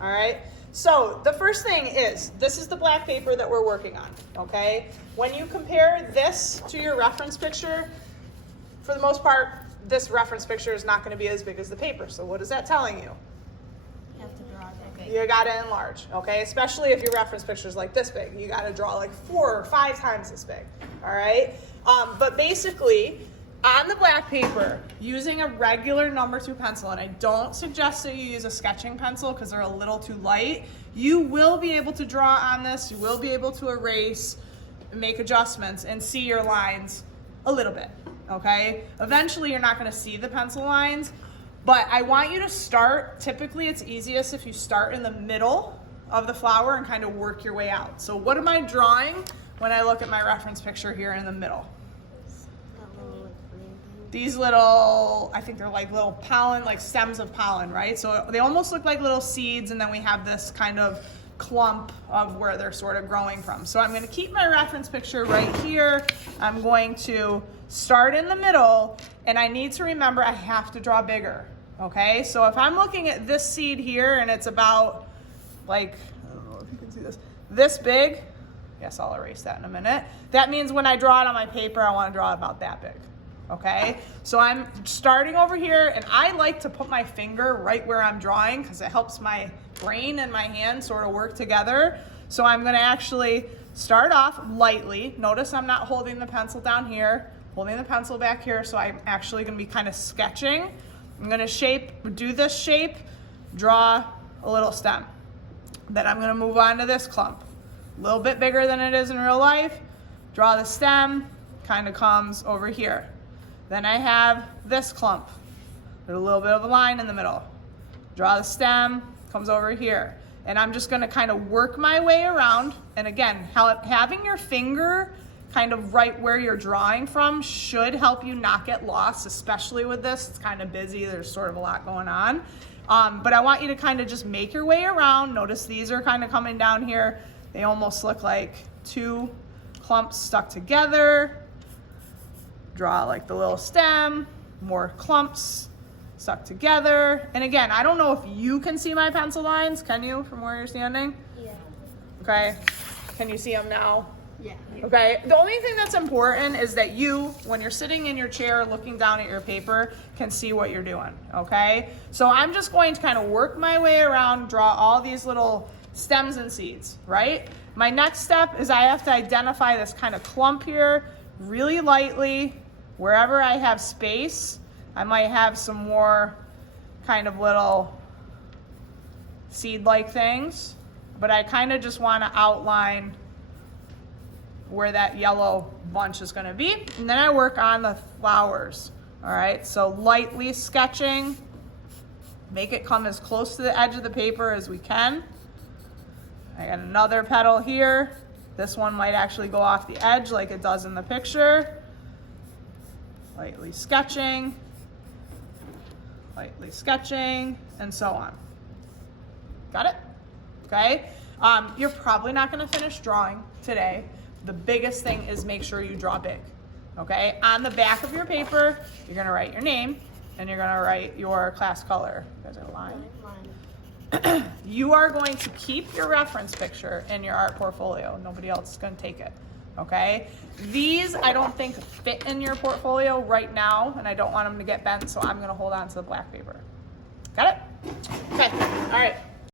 all right? So the first thing is, this is the black paper that we're working on, okay? When you compare this to your reference picture, for the most part, this reference picture is not going to be as big as the paper. So what is that telling you? You have to draw that big. You got to enlarge, okay? Especially if your reference picture is like this big. You got to draw like 4 or 5 times this big, all right? But basically, on the black paper, using a regular number 2 pencil, and I don't suggest that you use a sketching pencil because they're a little too light, you will be able to draw on this, you will be able to erase, make adjustments, and see your lines a little bit, okay? Eventually, you're not gonna see the pencil lines, but I want you to start, typically it's easiest if you start in the middle of the flower and kind of work your way out. So what am I drawing when I look at my reference picture here in the middle? These little, I think they're like little pollen, like stems of pollen, right? So they almost look like little seeds, and then we have this kind of clump of where they're sort of growing from. So I'm going to keep my reference picture right here. I'm going to start in the middle, and I need to remember I have to draw bigger, okay? So if I'm looking at this seed here, and it's about like, I don't know if you can see this big, yes, I'll erase that in a minute. That means when I draw it on my paper, I want to draw it about that big. Okay, so I'm starting over here, and I like to put my finger right where I'm drawing because it helps my brain and my hand sort of work together. So I'm going to actually start off lightly. Notice I'm not holding the pencil down here, holding the pencil back here, so I'm actually going to be kind of sketching. I'm going to do this shape, draw a little stem. Then I'm going to move on to this clump. A little bit bigger than it is in real life. Draw the stem, kind of comes over here. Then I have this clump. There's a little bit of a line in the middle. Draw the stem, comes over here. And I'm just gonna kind of work my way around. And again, having your finger kind of right where you're drawing from should help you not get lost, especially with this. It's kind of busy, there's sort of a lot going on. But I want you to kind of just make your way around. Notice these are kind of coming down here. They almost look like 2 clumps stuck together. Draw like the little stem, more clumps stuck together. And again, I don't know if you can see my pencil lines. Can you, from where you're standing? Yeah. Okay. Can you see them now? Yeah. Okay. The only thing that's important is that you, when you're sitting in your chair looking down at your paper, can see what you're doing. Okay. So I'm just going to kind of work my way around, draw all these little stems and seeds, right? My next step is I have to identify this kind of clump here really lightly. Wherever I have space, I might have some more kind of little seed-like things, but I kind of just want to outline where that yellow bunch is going to be. And then I work on the flowers. All right, so lightly sketching, make it come as close to the edge of the paper as we can. I got another petal here. This one might actually go off the edge like it does in the picture. Lightly sketching, and so on. Got it? Okay. You're probably not going to finish drawing today. The biggest thing is make sure you draw big. Okay. On the back of your paper, you're going to write your name, and you're going to write your class color. You guys are lying. You are going to keep your reference picture in your art portfolio. Nobody else is going to take it. Okay, these I don't think fit in your portfolio right now, and I don't want them to get bent, so I'm going to hold on to the black paper. Got it? Okay, all right.